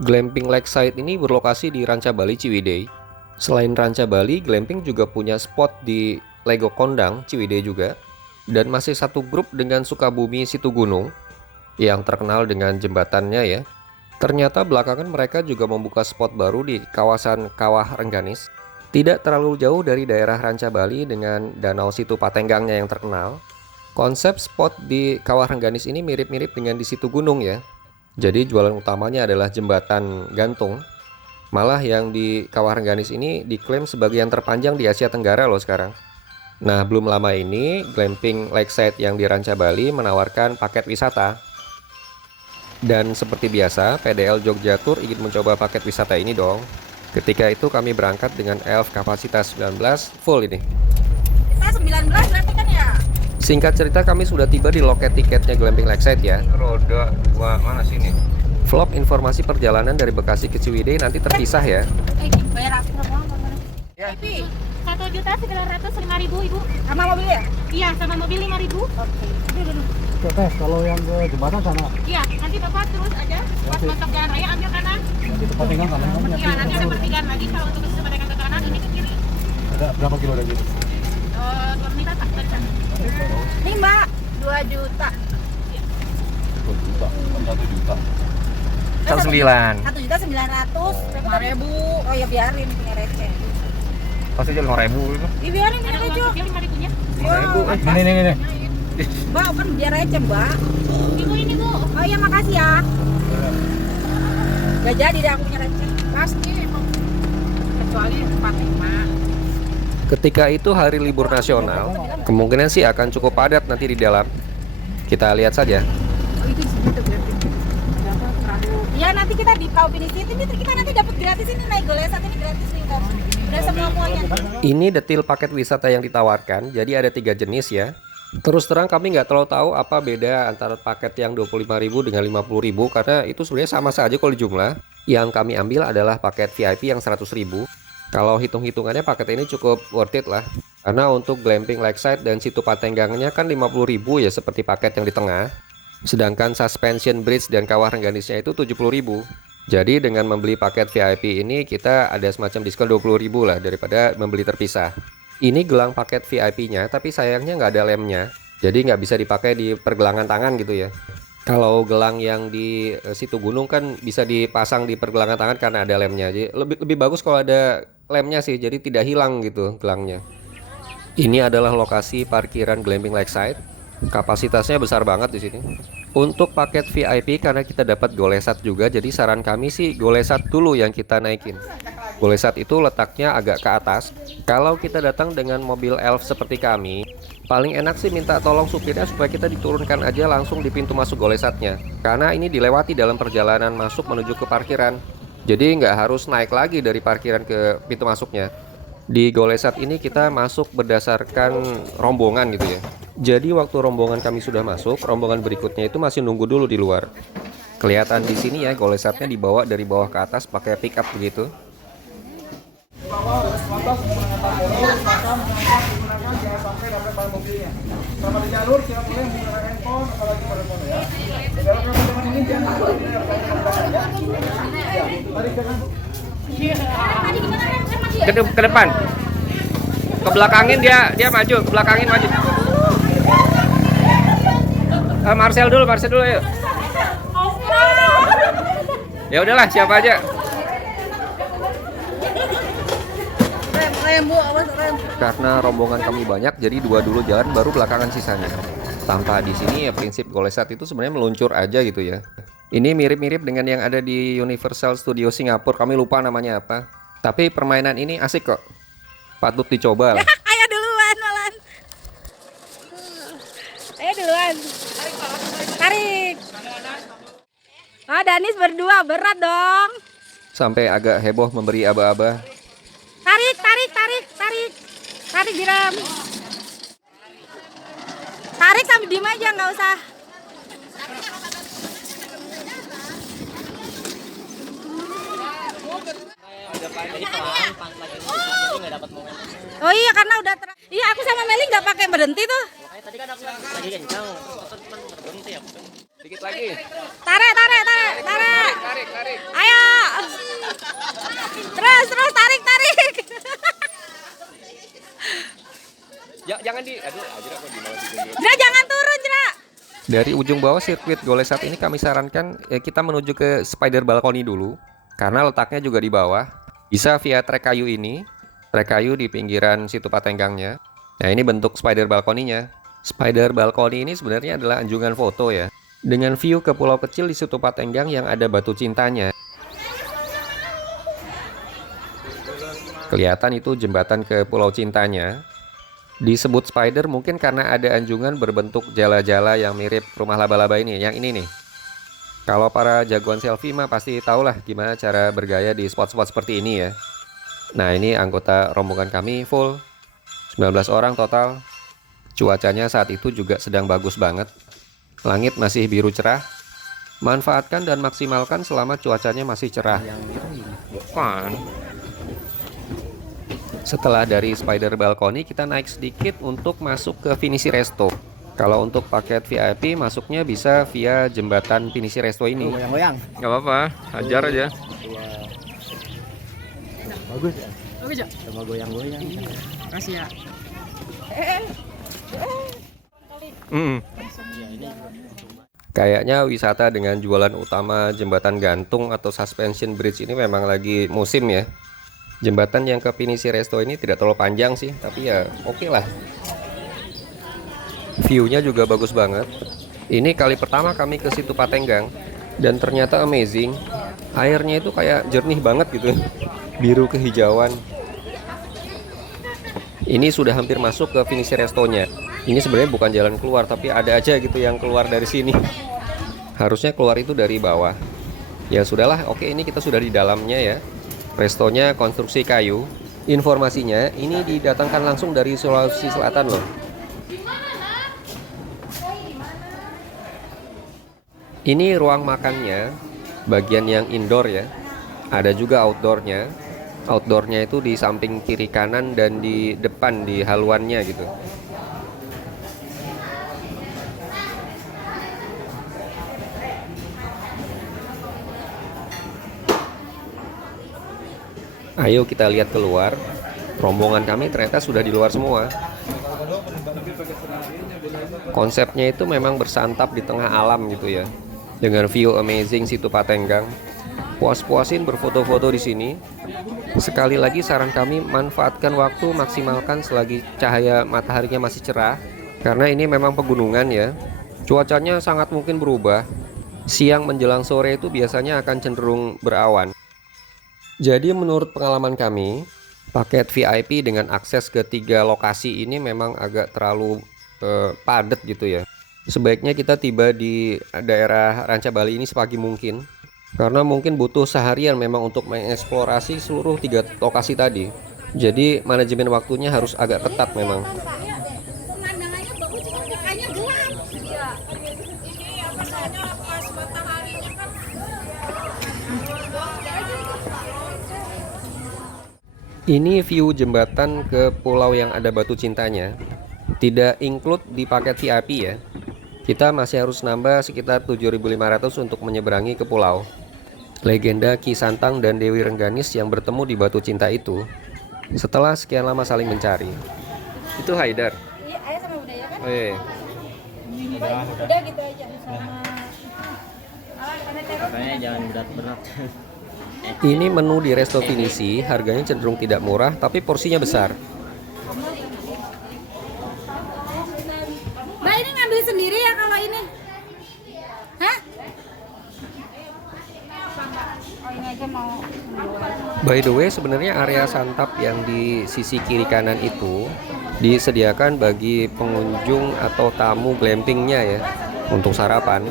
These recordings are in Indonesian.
Glamping Lakeside ini berlokasi di Ranca Bali, Ciwidey. Selain Ranca Bali, Glamping juga punya spot di Lego Kondang, Ciwidey juga. Dan masih satu grup dengan Sukabumi Situgunung yang terkenal dengan jembatannya ya. Ternyata belakangan mereka juga membuka spot baru di kawasan Kawah Rengganis. Tidak terlalu jauh dari daerah Ranca Bali dengan Danau Situ Patenggangnya yang terkenal. Konsep spot di Kawah Rengganis ini mirip-mirip dengan di Situgunung ya. Jadi jualan utamanya adalah jembatan gantung. Malah yang di Kawah Rengganis ini diklaim sebagai yang terpanjang di Asia Tenggara loh sekarang. Nah, belum lama ini Glamping Lakeside yang di Ranca Bali menawarkan paket wisata. Dan seperti biasa, PDL Jogja Tour ingin mencoba paket wisata ini dong. Ketika itu kami berangkat dengan ELF kapasitas 19 full ini. Kita 19 berarti kan ya? Singkat cerita kami sudah tiba di loket tiketnya Glamping Lakeside ya. Roda wah mana sini? Vlog informasi perjalanan dari Bekasi ke Ciwidey nanti terpisah ya. Bayar aku berapa? Ya. Tapi 1.905.000 Ibu. sama mobil ya? Iya, sama mobil 5.000. Oke. Tes kalau yang ke jembatan sana Iya, nanti Bapak terus aja pas masuk jalan raya ambil kanan. di tempat tinggal sana Iya, nanti ada pertigaan lagi kalau untuk sebelah ke kanan ini ke kiri. ada berapa kilo lagi? 2 menit Pak dari sana. Nih Mbak, 2 juta. 2 juta, 1 juta. 9. 1.900.000. 5.000. Oh ya biarin punya receh. Pasti jual 5.000 itu. Ih biarin punya Ada receh. uang kecil 5.000-nya. 5.000 Ini. Mbak, kan biar receh Mbak. Ibu ini Bu. Oh iya makasih ya. Gak jadi deh aku punya receh. Pasti kecuali 45. Ketika itu hari libur nasional, kemungkinan sih akan cukup padat nanti di dalam. Kita lihat saja. Oh itu segitu berarti. Ya nanti kita di Pau Finish City nih kita nanti dapat gratis ini naik golesat ini gratis nih Kak. Udah semuanya. Ini detail paket wisata yang ditawarkan, jadi ada 3 jenis ya. Terus terang kami nggak terlalu tahu apa beda antara paket yang 25.000 dengan 50.000 karena itu sebenarnya sama saja kalau jumlah. Yang kami ambil adalah paket VIP yang 100.000. Kalau hitung-hitungannya paket ini cukup worth it lah. Karena untuk Glamping Lakeside dan Situ Patenggangnya kan 50.000 ya seperti paket yang di tengah. Sedangkan Suspension Bridge dan Kawah Rengganisnya itu 70.000. Jadi dengan membeli paket VIP ini kita ada semacam diskon 20.000 lah daripada membeli terpisah. Ini gelang paket VIP-nya, tapi sayangnya nggak ada lemnya. Jadi nggak bisa dipakai di pergelangan tangan gitu ya. Kalau gelang yang di Situ Gunung kan bisa dipasang di pergelangan tangan karena ada lemnya. Jadi lebih bagus kalau ada lemnya sih, jadi tidak hilang gitu gelangnya. Ini adalah lokasi parkiran Glamping Lakeside. Kapasitasnya besar banget di sini. Untuk paket VIP karena kita dapat golesat juga, jadi saran kami sih golesat dulu yang kita naikin. Golesat itu letaknya agak ke atas. Kalau kita datang dengan mobil elf seperti kami, paling enak sih minta tolong supirnya supaya kita diturunkan aja langsung di pintu masuk golesatnya. Karena ini dilewati dalam perjalanan masuk menuju ke parkiran. Jadi nggak harus naik lagi dari parkiran ke pintu masuknya. Di golesat ini kita masuk berdasarkan rombongan gitu ya. Jadi waktu rombongan kami sudah masuk, rombongan berikutnya itu masih nunggu dulu di luar. Kelihatan di sini ya golesatnya dibawa dari bawah ke atas pakai pick up begitu. Ke depan. Ke belakangin dia maju, ke belakangin maju. Marcel dulu yuk. Ya udahlah, siapa aja. Rem Bu, awas rem. Karena rombongan kami banyak, jadi 2 dulu jalan baru belakangan sisanya. Tanpa di sini ya prinsip golesat itu sebenarnya meluncur aja gitu ya. Ini mirip-mirip dengan yang ada di Universal Studio Singapura, kami lupa namanya apa. Tapi permainan ini asik kok. Patut dicoba lah. Ayo duluan malan. Ayo duluan. Tarik. Oh Danis berdua berat dong. Sampai agak heboh memberi aba-aba. Tarik direm. Tarik sambil diem aja nggak usah. Oh iya karena udah iya aku sama Meli nggak pakai berhenti tuh. Tadi kan aku lagi kencang, berhenti ya. Dikit lagi. Tarik. Tarik. Ayo. Terus tarik. Ya, jangan di aduh, Ajra kok di malah di- Jera jangan turun, Jera. Dari ujung bawah sirkuit Golesat ini kami sarankan kita menuju ke Spider Balcony dulu, karena letaknya juga di bawah. Bisa via trek kayu ini, trek kayu di pinggiran situ Patenggangnya. Nah, ini bentuk Spider Balcony-nya. Spider Balcony ini sebenarnya adalah anjungan foto ya, dengan view ke pulau kecil di situ Patenggang yang ada batu cintanya. Kelihatan itu jembatan ke pulau cintanya. Disebut spider mungkin karena ada anjungan berbentuk jala-jala yang mirip rumah laba-laba ini, yang ini nih. Kalau para jagoan selfie mah pasti tahulah gimana cara bergaya di spot-spot seperti ini ya. Nah, ini anggota rombongan kami full, 19 orang total. Cuacanya saat itu juga sedang bagus banget. Langit masih biru cerah. Manfaatkan dan maksimalkan selama cuacanya masih cerah. Kan. Setelah dari Spider Balcony, kita naik sedikit untuk masuk ke Finisi Resto. Kalau untuk paket VIP, masuknya bisa via jembatan Finisi Resto ini. Goyang-goyang. Nggak apa-apa, hajar aja. Bagus ya? Coba goyang-goyang. Kasih ya. Kayaknya wisata dengan jualan utama jembatan gantung atau suspension bridge ini memang lagi musim ya. Jembatan yang ke Finisi Resto ini tidak terlalu panjang sih, tapi ya oke lah. View-nya juga bagus banget. Ini kali pertama kami ke situ Patenggang, dan ternyata amazing. Airnya itu kayak jernih banget gitu, biru kehijauan. Ini sudah hampir masuk ke Finisi Restonya. Ini sebenarnya bukan jalan keluar, tapi ada aja gitu yang keluar dari sini. Harusnya keluar itu dari bawah. Ya sudahlah, oke, ini kita sudah di dalamnya ya. Restonya konstruksi kayu. Informasinya ini didatangkan langsung dari Sulawesi Selatan loh. Ini ruang makannya, bagian yang indoor ya. Ada juga outdoornya. Outdoornya itu di samping kiri kanan dan di depan di haluannya gitu. Ayo kita lihat keluar. Rombongan kami ternyata sudah di luar semua. Konsepnya itu memang bersantap di tengah alam gitu ya, dengan view amazing situ Patenggang. Puas-puasin berfoto-foto di sini. Sekali lagi saran kami, manfaatkan waktu, maksimalkan selagi cahaya mataharinya masih cerah, karena ini memang pegunungan ya. Cuacanya sangat mungkin berubah. Siang menjelang sore itu biasanya akan cenderung berawan. Jadi menurut pengalaman kami, paket VIP dengan akses ke 3 lokasi ini memang agak terlalu padat gitu ya. Sebaiknya kita tiba di daerah Ranca Bali ini sepagi mungkin, karena mungkin butuh seharian memang untuk mengeksplorasi seluruh 3 lokasi tadi. Jadi manajemen waktunya harus agak ketat memang. Pemandangannya bagus, cuma mukanya gelap. Iya. Ini apa namanya pas mataharinya kan. Ini view jembatan ke pulau yang ada batu cintanya. Tidak include di paket VIP ya. Kita masih harus nambah sekitar 7.500 untuk menyeberangi ke pulau. Legenda Ki Santang dan Dewi Rengganis yang bertemu di batu cinta itu setelah sekian lama saling mencari. Itu Haidar. Iya, ayah sama budaya kan? Oh, iya. Udah gitu aja sama. Makanya jangan berat-berat. Ini menu di Resto Finisi, harganya cenderung tidak murah tapi porsinya besar. Mbak, ini ngambil sendiri ya kalau ini? Hah? Oh, ini aja mau. By the way, sebenarnya area santap yang di sisi kiri kanan itu disediakan bagi pengunjung atau tamu glampingnya ya, untuk sarapan.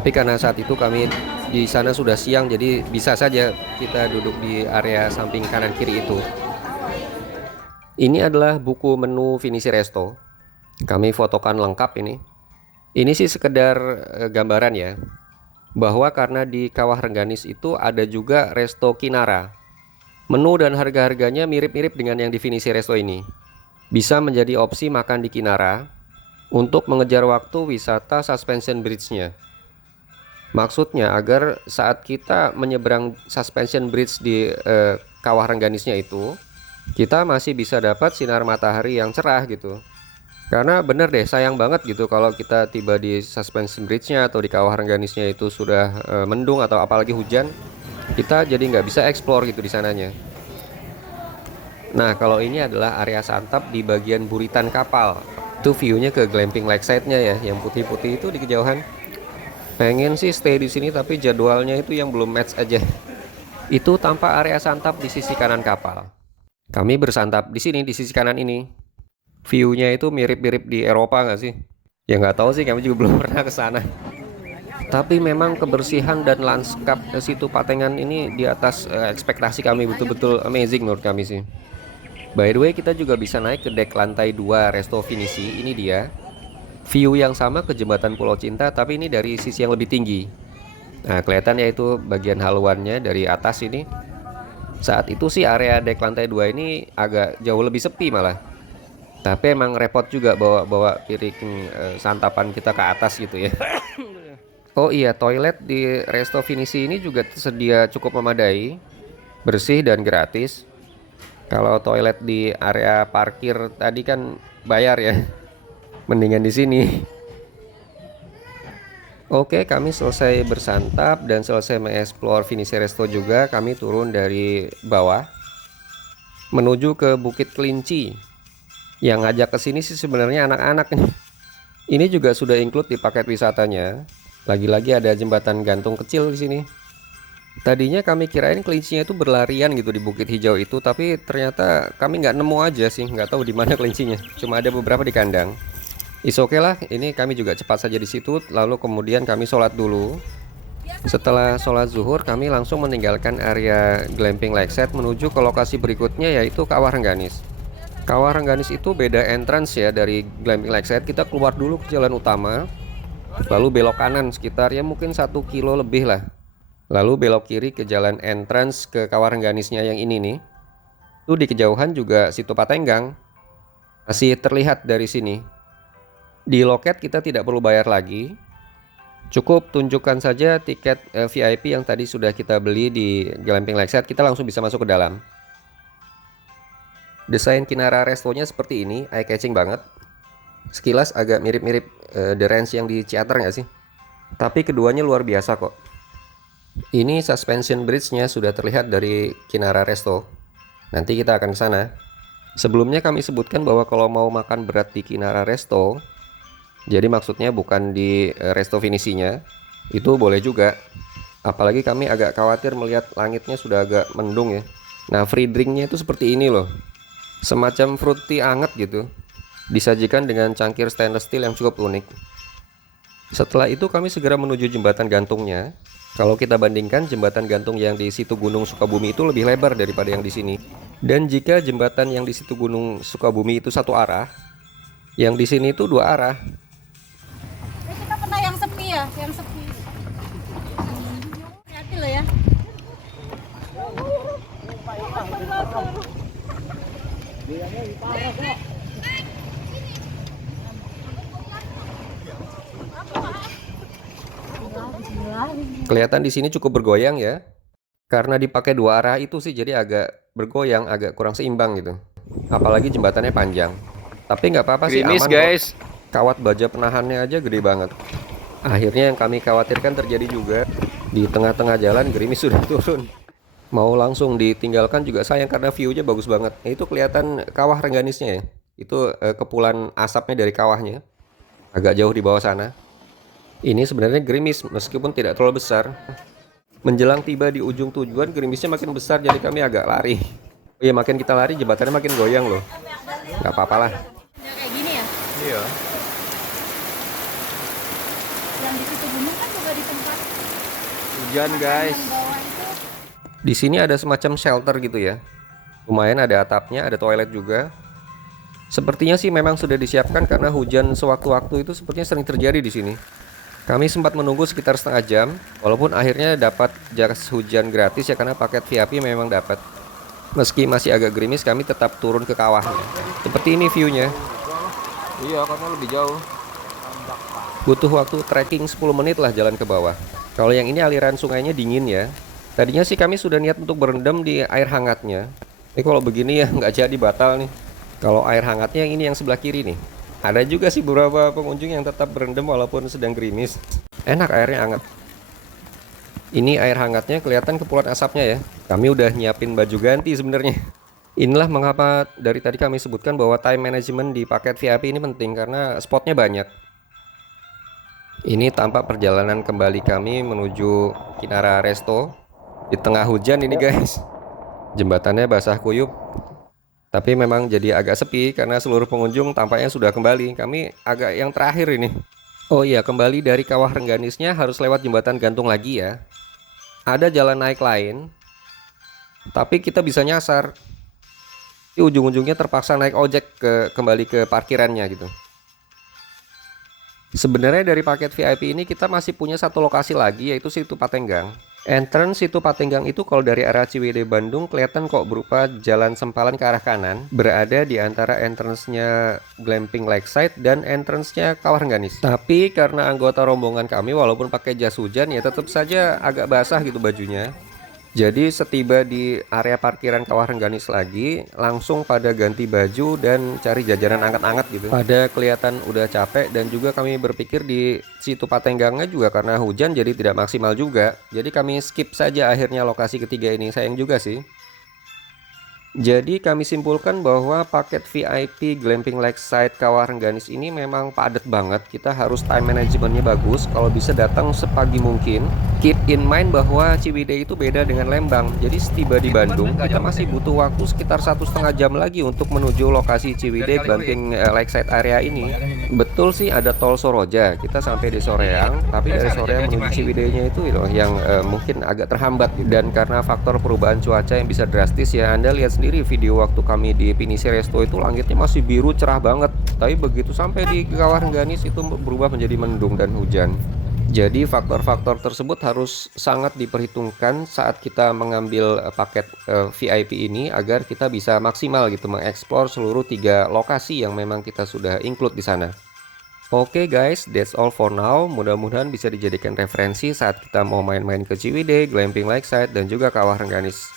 Tapi karena saat itu kami di sana sudah siang, jadi bisa saja kita duduk di area samping kanan kiri itu. Ini adalah buku menu Finisi Resto. Kami fotokan lengkap ini. Ini sih sekedar gambaran ya, bahwa karena di Kawah Rengganis itu ada juga Resto Kinara. Menu dan harga-harganya mirip-mirip dengan yang di Finisi Resto ini. Bisa menjadi opsi makan di Kinara untuk mengejar waktu wisata suspension bridge-nya. Maksudnya agar saat kita menyeberang suspension bridge di Kawah Rengganisnya itu, kita masih bisa dapat sinar matahari yang cerah gitu. Karena bener deh, sayang banget gitu kalau kita tiba di suspension bridge-nya atau di Kawah Rengganisnya itu sudah mendung atau apalagi hujan, kita jadi nggak bisa explore gitu di sananya. Nah, kalau ini adalah area santap di bagian buritan kapal. Itu view-nya ke glamping lakeside-nya ya, yang putih-putih itu di kejauhan. Pengen sih stay di sini tapi jadwalnya itu yang belum match aja. Itu tanpa area santap di sisi kanan kapal. Kami bersantap di sini di sisi kanan ini. View-nya itu mirip-mirip di Eropa nggak sih? Ya nggak tahu sih, kami juga belum pernah ke sana. Tapi memang kebersihan dan lanskap situ Patengan ini di atas ekspektasi kami, betul-betul amazing menurut kami sih. By the way, kita juga bisa naik ke deck lantai 2 Resto Finisi. Ini dia. View yang sama ke jembatan Pulau Cinta, tapi ini dari sisi yang lebih tinggi. Nah, kelihatan ya itu bagian haluannya dari atas ini. Saat itu sih area deck lantai 2 ini agak jauh lebih sepi malah. Tapi emang repot juga bawa piring santapan kita ke atas gitu ya. Oh iya, toilet di Resto Finisi ini juga tersedia cukup memadai, bersih dan gratis. Kalau toilet di area parkir tadi kan bayar ya. Mendingan di sini. Oke, kami selesai bersantap dan selesai mengeksplor Finisi Resto juga. Kami turun dari bawah menuju ke Bukit Kelinci. Yang ngajak ke sini sih sebenarnya anak-anak nih. Ini juga sudah include di paket wisatanya. Lagi-lagi ada jembatan gantung kecil di sini. Tadinya kami kirain kelincinya itu berlarian gitu di Bukit Hijau itu, tapi ternyata kami nggak nemu aja sih, nggak tahu di mana kelincinya. Cuma ada beberapa di kandang. Oke lah, ini kami juga cepat saja di situ. Lalu kemudian kami sholat dulu. Setelah sholat zuhur, kami langsung meninggalkan area glamping lakeside menuju ke lokasi berikutnya, yaitu Kawah Rengganis. Kawah Rengganis itu beda entrance ya dari glamping lakeside. Kita keluar dulu ke jalan utama, lalu belok kanan sekitar ya mungkin 1 kilo lebih lah. Lalu belok kiri ke jalan entrance ke Kawah Rengganisnya yang ini nih. Itu di kejauhan juga situ Patenggang. Masih terlihat dari sini. Di loket kita tidak perlu bayar lagi. Cukup tunjukkan saja tiket VIP yang tadi sudah kita beli di glamping lakeside, kita langsung bisa masuk ke dalam. Desain Kinara restonya seperti ini, eye catching banget. Sekilas agak mirip-mirip The Ranch yang di Ciater nggak sih? Tapi keduanya luar biasa kok. Ini suspension bridge-nya sudah terlihat dari Kinara Resto. Nanti kita akan ke sana. Sebelumnya kami sebutkan bahwa kalau mau makan berat di Kinara Resto, jadi maksudnya bukan di Resto Finisinya, itu boleh juga. Apalagi kami agak khawatir melihat langitnya sudah agak mendung ya. Nah, free drinknya itu seperti ini loh. Semacam fruity anget gitu, disajikan dengan cangkir stainless steel yang cukup unik. Setelah itu kami segera menuju jembatan gantungnya. Kalau kita bandingkan, jembatan gantung yang di situ Gunung Sukabumi itu lebih lebar daripada yang di sini. Dan jika jembatan yang di situ Gunung Sukabumi itu satu arah, yang di sini itu dua arah. Kita pernah yang sepi ya, yang sepi. Hati lo ya. Kelihatan di sini cukup bergoyang ya. Karena dipakai dua arah itu sih jadi agak bergoyang, agak kurang seimbang gitu. Apalagi jembatannya panjang. Tapi nggak apa-apa sih, Gerimis aman guys. kok. Kawat baja penahannya aja gede banget. Akhirnya yang kami khawatirkan terjadi juga. Di tengah-tengah jalan gerimis sudah turun. Mau langsung ditinggalkan juga sayang karena view-nya bagus banget. Itu kelihatan Kawah Rengganisnya ya. Itu kepulan asapnya dari kawahnya. Agak jauh di bawah sana. Ini sebenarnya gerimis meskipun tidak terlalu besar. Menjelang tiba di ujung tujuan gerimisnya makin besar, jadi kami agak lari. Iya, makin kita lari jembatannya makin goyang loh. Gak apa-apa lah. Ya kayak gini ya. Iya. Yang di situ gunung kan juga di tempat Hujan guys. yang bawah itu. Di sini ada semacam shelter gitu ya. Lumayan ada atapnya, ada toilet juga. Sepertinya sih memang sudah disiapkan karena hujan sewaktu-waktu itu sepertinya sering terjadi di sini. Kami sempat menunggu sekitar setengah jam, walaupun akhirnya dapat jas hujan gratis ya karena paket VIP memang dapat. Meski masih agak gerimis, kami tetap turun ke kawahnya. Seperti ini view-nya. Iya, karena lebih jauh. Butuh waktu trekking 10 menit lah jalan ke bawah. Kalau yang ini aliran sungainya dingin ya. Tadinya sih kami sudah niat untuk berendam di air hangatnya. Ini kalau begini ya nggak jadi, batal nih. Kalau air hangatnya ini yang sebelah kiri nih. Ada juga sih beberapa pengunjung yang tetap berendam walaupun sedang gerimis. Enak airnya, hangat. Ini air hangatnya, kelihatan kepulan asapnya ya. Kami udah nyiapin baju ganti sebenarnya. Inilah mengapa dari tadi kami sebutkan bahwa time management di paket VIP ini penting karena spotnya banyak. Ini tampak perjalanan kembali kami menuju Kinara Resto. Di tengah hujan ini guys. Jembatannya basah kuyup. Tapi memang jadi agak sepi karena seluruh pengunjung tampaknya sudah kembali. Kami agak yang terakhir ini. Oh iya, kembali dari Kawah Rengganisnya harus lewat jembatan gantung lagi ya. Ada jalan naik lain, tapi kita bisa nyasar. Di ujung-ujungnya terpaksa naik ojek kembali ke parkirannya gitu. Sebenarnya dari paket VIP ini kita masih punya satu lokasi lagi, yaitu Situ Patenggang. Entrance Situ Patenggang itu kalau dari arah Ciwidey Bandung kelihatan kok berupa jalan sempalan ke arah kanan, berada di antara entrance-nya Glamping Lakeside dan entrance-nya Kawah Rengganis. Tapi karena anggota rombongan kami walaupun pakai jas hujan ya tetap saja agak basah gitu bajunya. Jadi setiba di area parkiran Kawah Rengganis lagi, langsung pada ganti baju dan cari jajanan anget-anget gitu. Pada kelihatan udah capek dan juga kami berpikir di Situ Patenggangnya juga karena hujan jadi tidak maksimal juga. Jadi kami skip saja akhirnya lokasi ketiga ini, sayang juga sih. Jadi kami simpulkan bahwa paket VIP Glamping Lakeside Kawah Rengganis ini memang padat banget. Kita harus time manajemennya bagus. Kalau bisa datang sepagi mungkin. Keep in mind bahwa Ciwidey itu beda dengan Lembang. Jadi setiba di Bandung kita masih butuh waktu sekitar 1,5 jam lagi untuk menuju lokasi Ciwidey Glamping Lakeside area ini. Betul sih ada tol Soroja. Kita sampai di Soreang, tapi dari Soreang menuju Ciwideynya itu loh yang mungkin agak terhambat. Dan karena faktor perubahan cuaca yang bisa drastis ya, Anda lihat sendiri video waktu kami di Pinisi Resto itu langitnya masih biru cerah banget, tapi begitu sampai di Kawah Rengganis itu berubah menjadi mendung dan hujan. Jadi faktor-faktor tersebut harus sangat diperhitungkan saat kita mengambil paket VIP ini agar kita bisa maksimal gitu mengeksplor seluruh 3 lokasi yang memang kita sudah include di sana. Oke guys, that's all for now. Mudah-mudahan bisa dijadikan referensi saat kita mau main-main ke Ciwidey, Glamping Lakeside dan juga Kawah Rengganis.